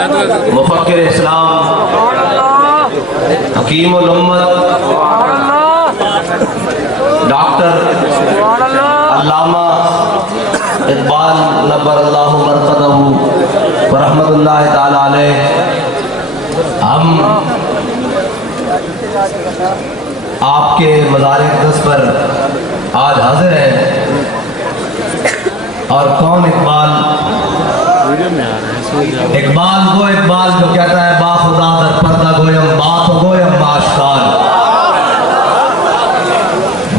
मुफक्किर इस्लाम, हकीमुल उम्मत, डॉक्टर अल्लामा इकबाल नब्बरल्लाहु मरक़दहू व रहमतुल्लाहि ताला अलैह, हम आपके मज़ार-ए-अक़दस पर आज हाजिर हैं। और कौन इकबाल? इकबाल वो इकबाल जो कहता है बाखुदा दर पर्दा गोयम बात हो गोयम आशकार,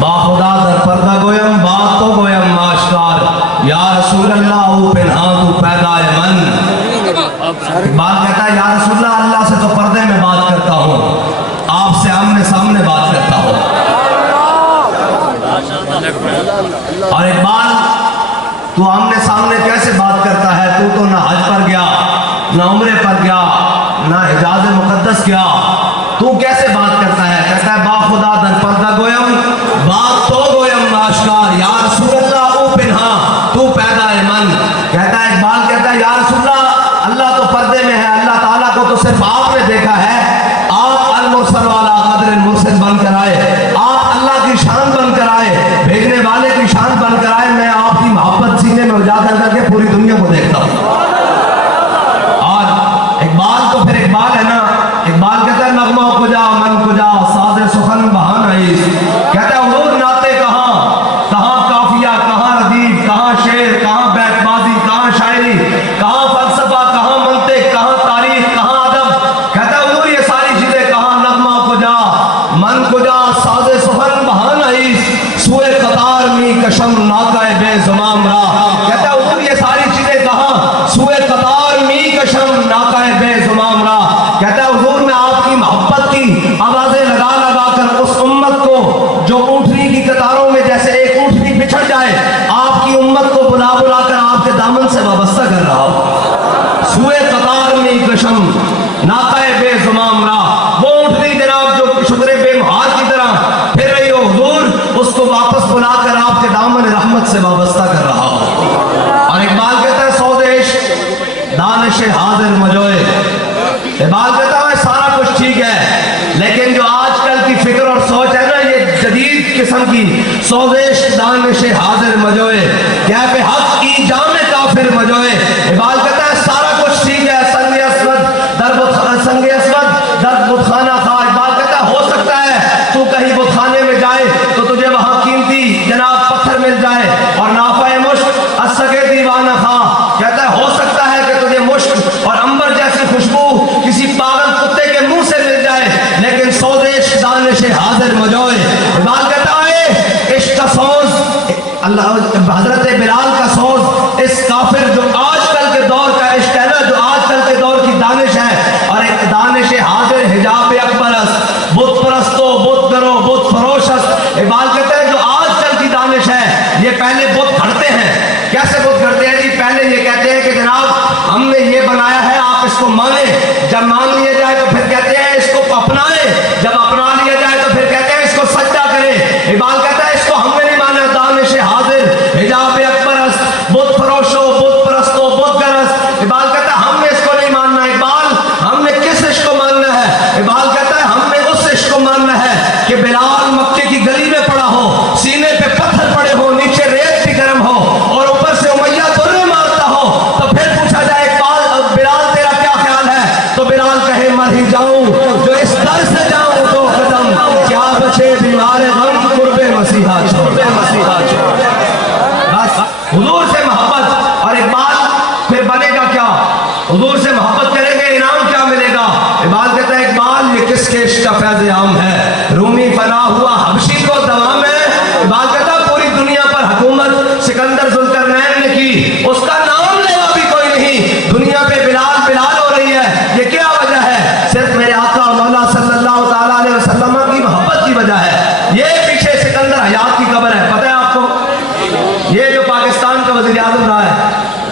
बाखुदा दर पर्दा गोयम बात हो गोयम आशकार, या रसूल अल्लाह पिन्हा तू पैदा मन। इकबाल कहता है या रसूल अल्लाह, अल्लाह से तो पर्दे में बात करता हूँ, आपसे आमने सामने बात करता हूँ। और इकबाल तू आमने सामने कैसे बात करता है? तू तो ना हज पर गया, ना उम्रे पर गया, ना हिजाज मुकद्दस गया, तू कैसे बात करता है? कहता है बाखुदा दर पर्दा गोयम बात तो गोयम आशकार, या रसूल अल्लाह ओ पिन्हा तू पैदा है मन। कहता है इकबाल कहता है या रसूल अल्लाह तो पर्दे में है, अल्लाह ताला को तो सिर्फ आपने देखा है। आप अल मुरसल वाला कदर मुरसल बनकर आए, आप अल्लाह की शान बनकर आए, भेजने वाले की शान बनकर आए। मैं आपकी मोहब्बत सीने में उजागर करके पूरी दुनिया को देखता हूँ। और इकबाल तो फिर इकबाल है ना। इकबाल कहता है नगमा कुजा मन कुजा साज़े सुखन बहान आईस। कहता है हुजूर नाते कहाँ, कहाँ काफिया, कहाँ रदीफ, कहाँ शेर, कहाँ बैतबाजी, कहाँ शायरी, कहाँ फलसफा, कहाँ मंतिक, कहाँ तारीख, कहाँ अदब। कहता है हुजूर ये सारी चीजें कहाँ? नगमा कुजा मन कुजा साज़े सुखन बहान आईस, सुए कतार मी कशम नाकाए बेज़ुमाम रा। कहता है हुजूर ये सारी चीजें कहाँ? सुए कतार मी कशम नाकाए बेज़ुमाम रा। कहता है हुजूर मैं आपकी मोहब्बत की आवाजें लगा लगा कर उस उम्मत को जो ऊँटनी की कतारों में जैसे एक ऊँटनी बिछड़ जाए, आपकी उम्मत को बुला बुला कर आपके दामन से वाबस्ता कर रहा हूँ। सुए कतार मी कशम नाकाए बेज़ुमाम रा, वो ऊँटनी जनाब जो शुक्र बेमहार की तरह फिर रही हो हुजूर, उसको वापस बुलाकर आपके दामन रहमत से वाबस्ता कर रहा हूँ। और इकबाल कहता है सौदेश दानिश हाजिर मजोए। इकबाल कहता है सारा कुछ ठीक है, लेकिन जो आजकल की फिक्र और सोच है ना, ये जदीद किस्म की सौदेश दानिश हाजिर मजोए, क्या पे हक की जामे काफिर मजोए। इकबाल कहता है सारा कुछ ठीक है, संगे अस्वद दर बुतखाना खा। इकबाल कहता है हो सकता है तू कहीं बुतखाने में जाए तो तुझे वहां कीमती जनाब पत्थर मिल जाए और नाफाए मुश्क असगे दीवाना खा। कहता है हो सकता है कि तुझे मुश्क और अंबर जैसी खुशबू किसी पागल कुत्ते के मुंह से मिल जाए, लेकिन सौदेश दानिश हाजिर मजोए। इकबाल कहता है इश्क का सौज अल्लाह हजरत बिलाल का सौज, इस काफिर जो आजकल के दौर का इश्क है ना, जो आजकल के दौर की दानिश है, और एक दानिश हाजिर हिजाब अकबरस बुत परस्तो बुत करो बुत फरोशस। इकबाल कहते हैं जो आजकल की दानिश है, ये पहले बुत खड़ते हैं। कैसे बुत खड़ते हैं जी? पहले ये कहते हैं कि जनाब हमने ये बनाया है, आप इसको माने। जब मान लिया जाए तो फिर कहते हैं इसको अपनाए, जब अपना लिया जाए तो फिर कहते हैं इसको सज्जा करें। इकबाल कहता है इसको हमने नहीं माना। दानिश हाजिर हिजाब अकबरस बुत फरोशो बुत परस्तो बुत गरस। इकबाल कहता है हमने इसको नहीं मानना। इकबाल हमने किस इश्क को मानना है? इकबाल कहता है हमने उस इश्क को मानना है कि बिलाल मक्के की गली में पड़ा हो, सीने पे पत्थर पड़े हो, नीचे रेत भी गर्म हो और ऊपर से उमैया तुर्रे मारता हो, तो फिर पूछा जाए इकबाल बिलाल तेरा क्या ख्याल है? तो बिलाल कहे मर ही जाऊं जो इस दर से जाऊं दो कदम, क्या बचे बीमार गम कुर्बे मसीहा छोड़, मसीहा छोड़। बस हुजूर से मोहब्बत। और इकबाल फिर बनेगा क्या? हुजूर से मोहब्बत करेंगे, इनाम क्या मिलेगा? इकबाल कहता है इकबाल ये किसके इश्क का फैज़ आम है? रूमी फना हुआ हबशी को दवाम है। इकबाल कहता है पूरी दुनिया पर हुकूमत सिकंदर जुल्करनैन ने की, उसका नाम लेवा भी कोई नहीं। दुनिया पे बिलाल बिलाल हो रही है, ये क्या वजह है? सिर्फ मेरे आका मौला सल्लल्लाहु ताला अलैहि वसल्लम की मोहब्बत की वजह है। ये पीछे सिकंदर हयात की कब्र है, पता है आपको? ये जो पाकिस्तान का वज़ीर आज़म रहा है,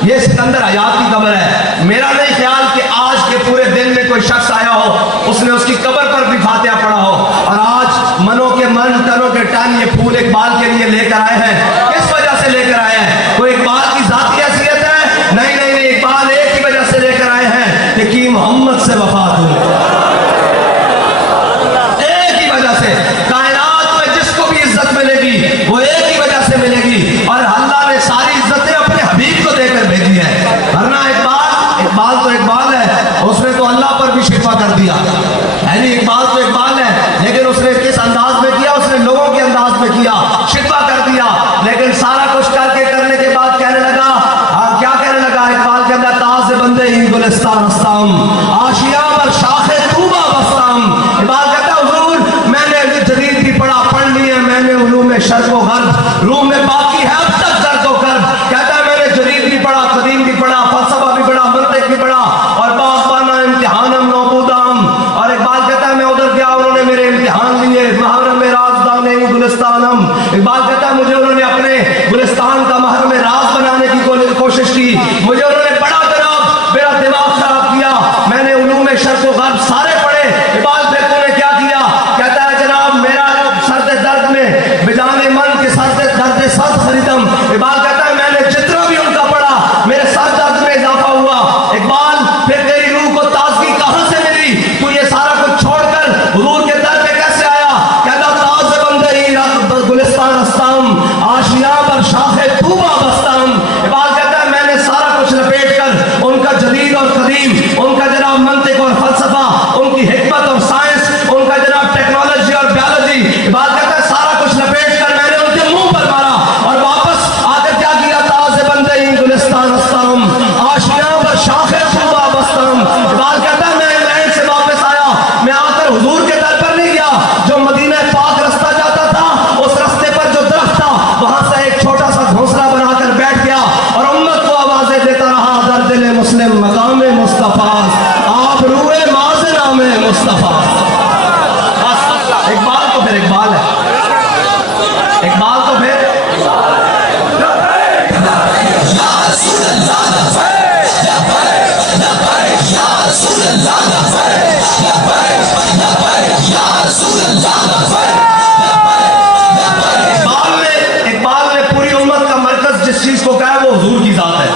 ये सिकंदर हयात की कब्र है। मेरा नहीं ख्याल कि आज के पूरे दिन में कोई शख्स आया हो उसने उसकी कब्र पर भी फातिहा पढ़ा हो। और आज मनों के मन तनों के टन ये फूल इकबाल के लिए लेकर आए हैं। किस वजह से लेकर आए हैं? कोई इकबाल की जाती हैसियत है? नहीं नहीं नहीं, इकबाल एक ही वजह से लेकर आए हैं कि की मोहम्मद से वफा दूं। एक ही वजह से कायनात में जिसको भी इज्जत मिलेगी वो एक ही वजह से मिलेगी, और अल्लाह ने सारी इज्जतें अपने हबीब को देकर भेजी है। वरना इकबाल तो इकबाल है, उसने तो अल्लाह पर भी शिकवा कर दिया है नहीं। इकबाल तो इकबाल है, लेकिन उसने किस अंदाज में किया? उसने लोगों के अंदाज में किया, शिकवा कर दिया। लेकिन सारा कुछ करने के बाद कहने लगा, क्या कहने लगा? इकबाल के अंदर ताज़ बंदे ही गुलिस्तान अस्ताम आशिया पर शाखे तूबा बस्ताम। इकबाल कहता हुजूर मैंने जदीद भी पढ़ ली है, मैंने उलूम शर्क़ व गर्ब, रूम में बाकी है अब तक दर्द व कर्ब। कहता है मैंने जदीद भी पढ़ा, कदीम भी पढ़ा, फलसफा भी पढ़ा, मंतिक भी पढ़ा, और बाग़बाना इम्तिहानम नौबूदाम। और इकबाल कहता है मैं उधर गया, उन्होंने मेरे इम्तिहान लिए, महरम राज़दाने गुलिस्तानम। इकबाल कहता है मुझे उन्होंने अपने गुलिस्तान का महरम राज बनाने की कोशिश की, मुझे उन्होंने बड़ा जनाब मेरा दिमाग खराब किया, मैंने उलूम शर्क़ व गर्ब सारे पढ़े। इकबाल फिर तूने क्या किया? कहता है जनाब मेरा सर्द दर्द में बिजाने मन के सर्द दर्द सद खरीदम। इकबाल कहता है मैंने जितना भी उनका पढ़ा मेरे सर दर्द में इजाफा हुआ। इकबाल फिर तेरी रूह को ताजगी कहां से मिली? तू ये सारा कुछ छोड़कर हुजूर के दर पे कैसे आया? कहता ताज़ बंदे ही गुलिस्तान अस्ताम आशिया पर शाखे तूबा बस्ताम। इकबाल कहता है मैंने सारा कुछ लपेट कर उनका जदीद और कदीम, उनका जनाब मंतिक और फलसफा, उनकी हिकमत और साइंस, उनका जनाब टेक्नोलॉजी और बायोलॉजी, इकबाल कहता है सारा कुछ लपेट कर मैंने उनके मुंह पर मारा, और वापस आकर क्या किया? ताज़ बंदे ही गुलिस्तान अस्ताम आशिया पर शाखे तूबा बस्ताम। इकबाल कहता है मैं इंग्लैंड से वापस आया, मैं आकर हुजूर के दर पर नहीं गया, जो मदीना पाक रास्ता जाता था उस रास्ते पर जो दरख्त था वहां से एक छोटा सा घोंसला बनाकर बैठ गया और उम्मत को आवाजें देता रहा, दर दिल मुस्लिम मकाम मुस्तफा आप रूए माज़ नाम मुस्तफा। इकबाल तो फिर इकबाल है, इकबाल तो फिर इकबाल ने पूरी उम्मत का मरकज जिस चीज को कहा वो हुजूर की जात है।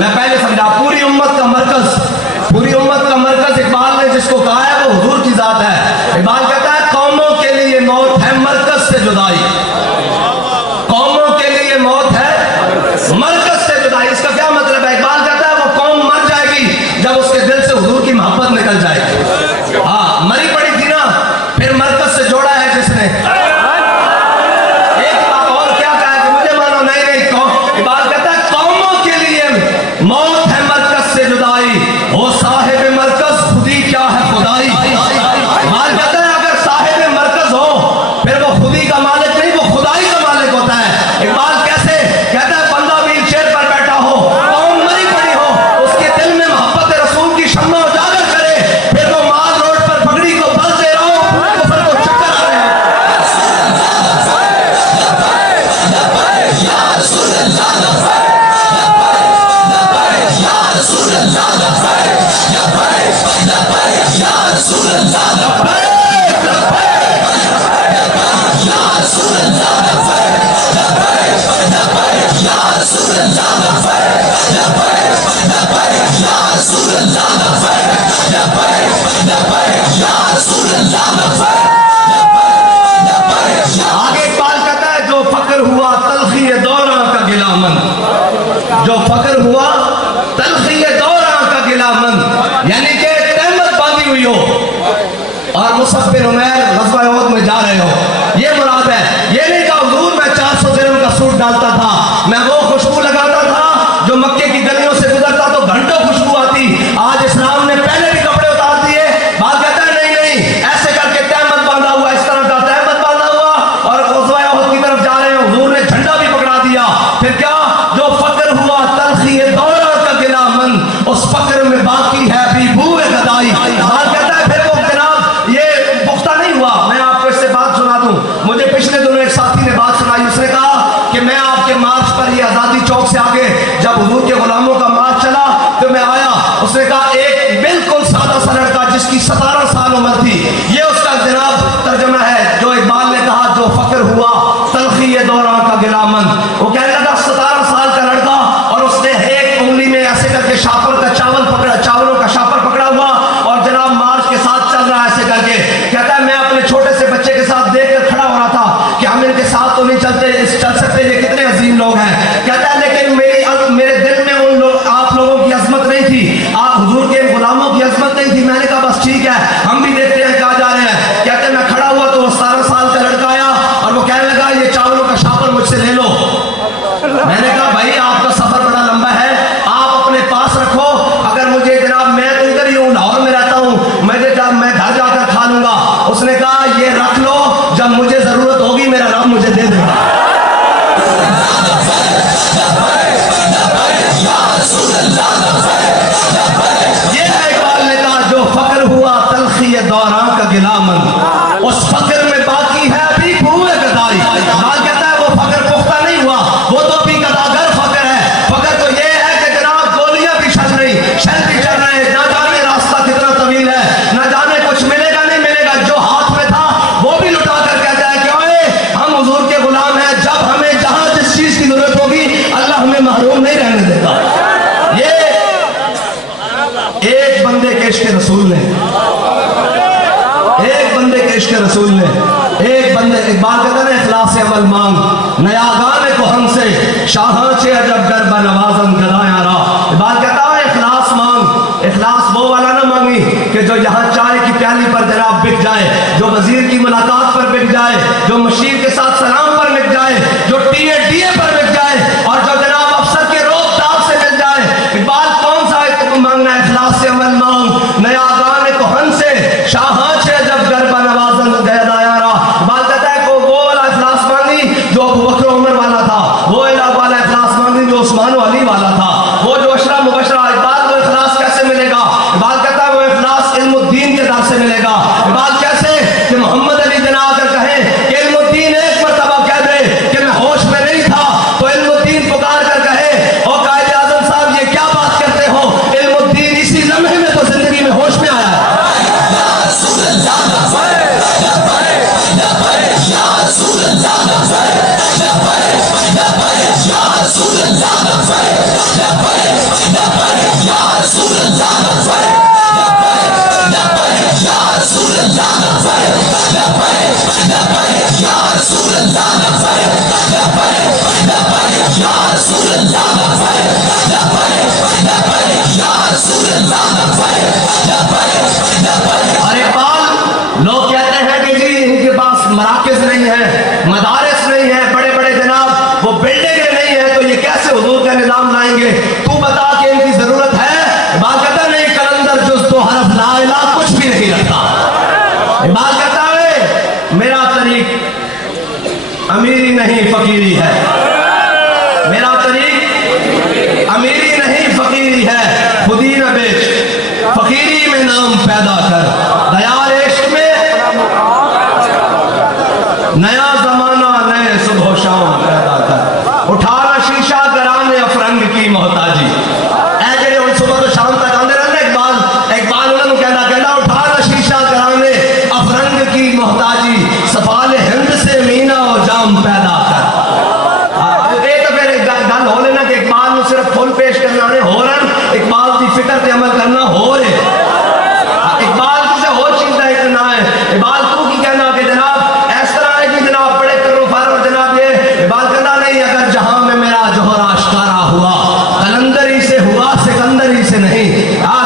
मैं पहले समझा, पूरी उम्मत का मरकज इकबाल ने जिसको कहा है वो हुजूर की जात है। इकबाल कहता है कौमों के लिए मौत है मरकज से जुदाई, कौमों के लिए मौत है मरकज से जुदाई। इसका क्या मतलब है? इकबाल कहता है वो कौम मर जाएगी जब उसके दिल से हुजूर की मोहब्बत निकल जाएगी। हाँ मरी पड़ी थी ना, फिर मरकज से जोड़ा है जिसने। एक बात और क्या कहा कि मुझे मानो नहीं इकबाल कहता है कौमों के लिए मौत है मरकज से जुदाई, वो साहिब मरकज खुदी क्या है खुदाई। इकबाल कहता है अगर साहिब मरकज हो फिर वो खुदी का मालिक नहीं, वो खुदाई का मालिक होता है। इकबाल कैसे? कहता है बंदा वील चेयर पर बैठा हो, कौम मरी पड़ी हो, उसके दिल में मोहब्बत रसूल की शम्मा उजागर करे, फिर वो माल रोड पर पगड़ी को बल दे रहा हो, कुफर को चक्कर आ रहे हो। आगे इकबाल कहता है जो फक्र हुआ तलखी दौरा का गिलामन, जो फक्र हुआ तलखी दौरा का गिलामन, यानी कि तहमत बांधी हुई हो और मुसअब बिन उमैर ग़ज़वा उहद में जा रहे हो, ये मुराद है। ये नहीं कहा हुजूर मैं 400 दिरहम का सूट डालता था, मैं वो खुशबू लगाता था जो मक्के की गलियों से गुजरता तो घंटों खुशबू आती। आज इस्लाम ने पहले भी कपड़े उतार दिए। बात कहता है नहीं नहीं ऐसे करके तहमत बांधा हुआ, इस तरह का तहमत बांधा हुआ और ग़ज़वा उहद की तरफ जा रहे हो, हुजूर ने झंडा भी पकड़ा दिया। फिर क्या? जो फक्र हुआ तलखी दौरा का गिलामन, उस फक्र में बाकी है भी बूए गदाई। बात कहता है फिर वो जनाब ये पुख्ता नहीं हुआ। मैं आपको इससे बात सुना दूं, मुझे पिछले दिनों एक साथी ने बात सुनाई, उसने कहा कि मैं आपके मार्च पर ये आज़ादी चौक से आगे जब हुजूर के गुलामों का मार्च चला तो मैं आया, उसने कहा एक बिल्कुल सादा सा लड़का जिसकी 17 साल उम्र थी, ये उसका जनाब तर्जुमा है जो इकबाल ने कहा जो फक्र हुआ तलखी दौरा का गिलामन। वो कहने लगा 17 साल का लड़का और उसने एक उंगली में ऐसे करके शापर का चावलों का शापर फक्र हुआ तलखी दौरान का गिलामन, उस फक्र में बाकी है अभी पूरे गदाई। इकबाल कहता है वो फक्र पुख्ता नहीं हुआ, वो तो अभी गदागर फक्र है। फक्र तो ये है कि जनाब गोलियां भी चल रही, शल भी चल रहे, ना जाने रास्ता कितना तवील है, ना जाने कुछ मिलेगा नहीं मिलेगा। जो हाथ में था वो भी लुटा कर कहता है कि ओए हम हुजूर के गुलाम हैं, जब हमें जहां जिस चीज की जरूरत होगी अल्लाह हमें महरूम नहीं रहने देता। ये एक बंदे के इश्क रसूल ने, एक बंदे के इश्क रसूल ने, एक बंदे, इकबाल कहता है इखलास से अमल मांग नया गाने को हमसे शाहां चे अजब गरबा नवाजन गदाया रा। इकबाल कहता है इखलास मांग, इखलास वो वाला ना मांगी कि जो यहाँ चाय की प्याली पर जनाब बिक जाए, जो वजीर की मुलाकात पर बिक जाए, जो मशीर के साथ सलाम पर बिक जाए, जो टीए पर बिक जाए, और जो जनाब अफसर के रोक टाप से मिल जाए। इकबाल कौन सा मांगना है? इखलास से अमल मांग नया गाने को हमसे शाहां चे जब गरबा नवाजन गदाया रा। इकबाल कहता है वो वाला इखलास मांगी जो अबू बकर उमर वाला था, वो वाला इखलास मांगी जो उस्मान अली वाला था, वो जो अशरा मुबशरा। इकबाल वो इखलास कैसे मिलेगा? इकबाल कहता है वो इखलास इल्मुद्दीन के दर से मिलेगा। इकबाल कैसे कि मोहम्मद अली जना आकर कहें कि इल्मुद्दीन एक मरतबा कह दे कि मैं होश में नहीं था, तो इल्मुद्दीन पुकार कर कहे ओ कायदे आज़म साहब ये क्या बात करते हो, इल्मुद्दीन इसी लम्हे में तो जिंदगी में होश में आया है। अरे बाल लोग कहते हैं कि जी इनके पास मराकज़ नहीं है, मदारिस नहीं है, बड़े बड़े जनाब वो बिल्डिंगें नहीं है, तो ये कैसे हुजूर का निजाम लाएंगे? तू बता कि इनकी जरूरत है? बात कहता नहीं, कलंदर जुज़ तो हरफ ला इलाहा कुछ भी नहीं रखता। बात कहता है मेरा तरीक अमीरी नहीं फकीरी है, मेरा तरीक अमीरी नहीं फकीरी है, खुदी न बेच फकीरी में नाम पैदा कर, दयार इश्क में नया जमाना नए सुबह शाम पैदा कर, उठाना शीशा कराने अफरंग की मोहताजी। ऐ जेड़े हुण सुबह तो शाम तक आंदे रहंदे, इकबाल उन्होंने कहना उठाना शीशा कराने अफरंग की मोहताजी, सफाल हिंद से मीना और जाम पैदा कर। ये तो फिर गल हो लेना कि इकबाल को सिर्फ फुल पेश करना ने हो रहा, इकबाल की फिक्र पे अमल करना हो रहे। इकबाल किसी और चीज का एक ना है। इकबाल तू की कहना कि जनाब इस तरह है कि जनाब बड़े करो फार और जनाब ये। इकबाल कहना नहीं, अगर जहां में मेरा जोहर आश्कारा हुआ कलंदरी से हुआ, सिकंदरी से नहीं।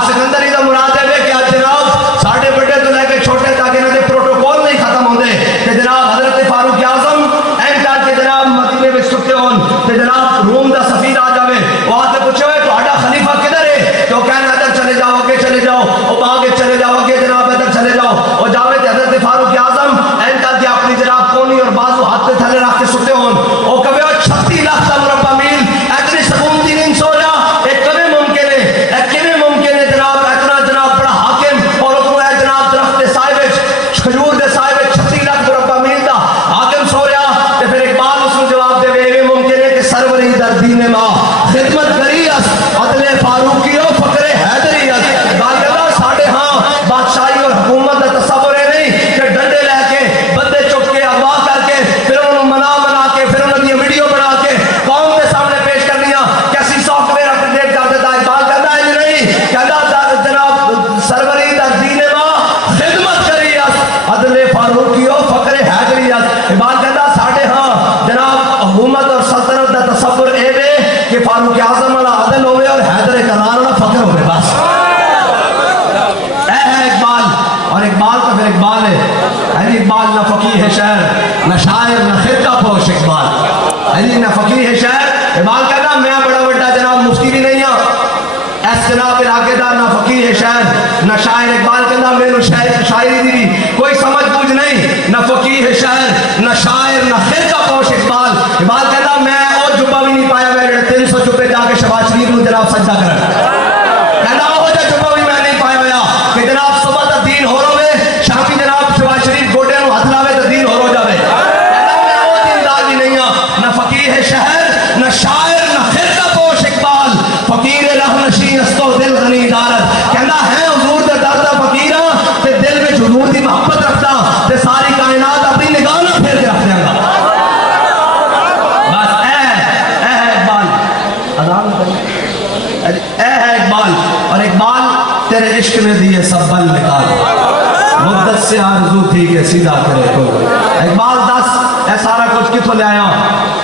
सिकंदरी का मुराद है कि आज जनाब साढ़े बड़े तो लेके छोटे तक इन्होंने प्रोटोकॉल नहीं खत्म होते कि जनाब हजरत फारूक आजम एंड के जनाब मदीने में सुते होन ते जनाब रूम का सफीर आ जावे, वो आके पूछे तुम्हारा खलीफा किधर है, तो कहना इधर चले जाओ, आगे चले जाओ, और आगे चले जाओ, आगे जनाब इधर चले जाओ, और जावे हजरत फारूक आजम एंड के अपनी जनाब कोनी और बाजू हाथ पे थले रख के सुते होन, और कभी 36 लाख का मुरब्बा मील इतनी सकून दी नींद सो जा, एक कभी मुमकिन है, एक किਵੇਂ मुमकिन है जनाब इतना जनाब बड़ा हाकिम और उसको है जनाब दरख्त के साए विच खजूर के साए विच 36 लाख मुरब्बा मील दा हाकिम सो रहा। ते फिर इकबाल उसको जवाब देवे ये मुमकिन है कि सरवरी दर दीन मां खिदमत करी अस अदले फारूकी ओ फकरे हैदरी अस। इकबाल कहता साढ़े हाँ बादशाही और हुकूमत का तस्वुर है नहीं कि डंडे लेके बंदे चुक के अगवा करके फिर उन्होंने मना के फिर उन्होंने वीडियो बना के कौम के सामने पेश कर दिया, कैसी सॉफ्टवेयर अपडेट कर देता। इकबाल कहता है नहीं, कहता जनाब सरवरी दर दीन मां खिदमत करी अस अदले फारूकी ओ फकरे हैदरी अस। इकबाल कहता साढ़े हाँ जनाब हुकूमत और सल्तनत का तस्वुर ए वे कि फारूक आजम वाला अदल होवे और हैदर करार वाला फकर होवे, बस ऐ है इकबाल। और इकबाल तो फिर इकबाल है, इकबाल न फकीह है शहर न शायर न खिरका पोश। इकबाल न फकीह है शहर। इकबाल कहता मैं बड़ा बड़ा जनाब मुफ्ती भी नहीं हाँ, इस जनाब इलाकेदार ना फकीह है शहर न शायर। इकबाल कहता मेनू शायरी दी भी कोई समझ बूझ नहीं, न फकीह है शहर न शायर न खिरका पोश। इकबाल कहता मैं और जुब्बा भी नहीं पाया, मैं 300 जुब्बे जाके शहबाज शरीफ को जनाब सजदा कर, कहता वो जुब्बा भी मैं नहीं पाया कि जनाब तेरे इश्क ने दिए सब बल निकाल, मुद्दत से आरज़ू थी कि सीधा करे तो। इकबाल दस ऐ सारा कुछ कितों ले आया,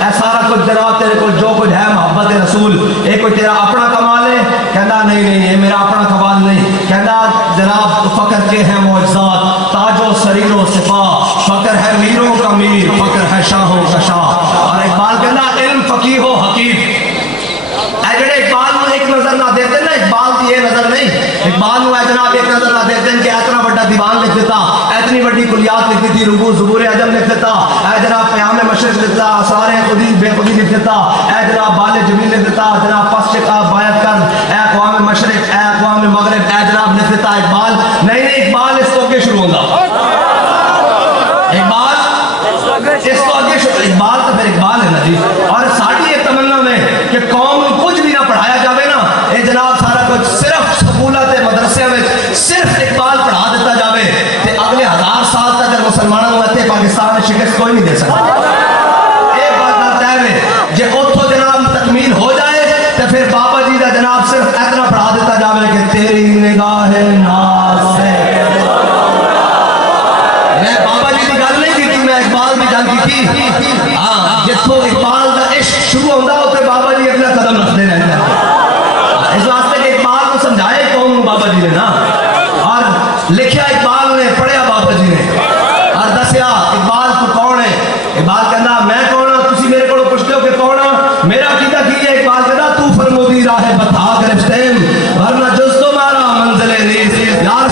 ऐ सारा कुछ जनाब तेरे को जो कुछ है मोहब्बत रसूल, ये कोई तेरा अपना कमाल है? कहना नहीं नहीं, ये मेरा अपना कमाल नहीं। कहना जनाब फकर के हैं मौजज़ात, ताजो सरीरो सिपा, फकर है मीरों का मीर, फकर है शाहों का शाह। और इकबाल कहना इल्म फकीह हो हकीम। जड़े इकबाल में एक नजर ना देते ना, इकबाल की ये नजर नहीं, इकबाल में जनाब एक नजर ना देते कि इतना बड़ा दीवान लिख देता, इतनी बड़ी कुलियात लिख दी, रुबू ज़ुबूर अजम लिख देता, जनाब क़याम मशरिक़ लिख देता, असार खुदी बेखुदी लिख देता, जनाब बाल जमील लिख देता, जनाब पश्चिम का बायत कर, अक़वाम मशरिक़ अक़वाम मगरिब जनाब लिख देता। इकबाल नहीं नहीं, इकबाल इसको आगे शुरू होगा, इकबाल इसको आगे शुरू, इकबाल तो फिर इकबाल है ना जी। और साड़ी ये तमन्ना में कि कौम कुछ भी ना पढ़ाया जाए ना, ये जनाब सारा कुछ सिर्फ स्कूलों के मदरसे में सिर्फ इकबाल पढ़ा दिता जाए तो अगले 1000 साल तक अगर मुसलमानों को पाकिस्तान में शिकस्त कोई नहीं दे सकता। एक बात तय है, जे उतो जनाब तकमील हो जाए तो फिर बाबा जी का जनाब सिर्फ इतना पढ़ा दिता जाए कि तेरी निगाह नाज़ है। मैं बाबा जी की गल नहीं की, मैं इकबाल की गल की। हाँ, जिथों इकबाल का इश्क शुरू होता उत्थे बाबा जी अपना कदम रखते रहते हैं। इस वास्ते कि इकबाल को समझाए कौन बाबा जी ने ना, और लिखा इकबाल ने, पढ़िया बाबा जी ने, और दसिया इकबाल तू कौन है। इकबाल कहना मैं कौन हाँ, तुम मेरे को पूछते हो कि कौन हाँ, मेरा कीदा की है। इकबाल कहना तू फरमोदी राह बता गिरफ्तेम, वरना जुज़ तुम्हारा मंजिल नीज़, यार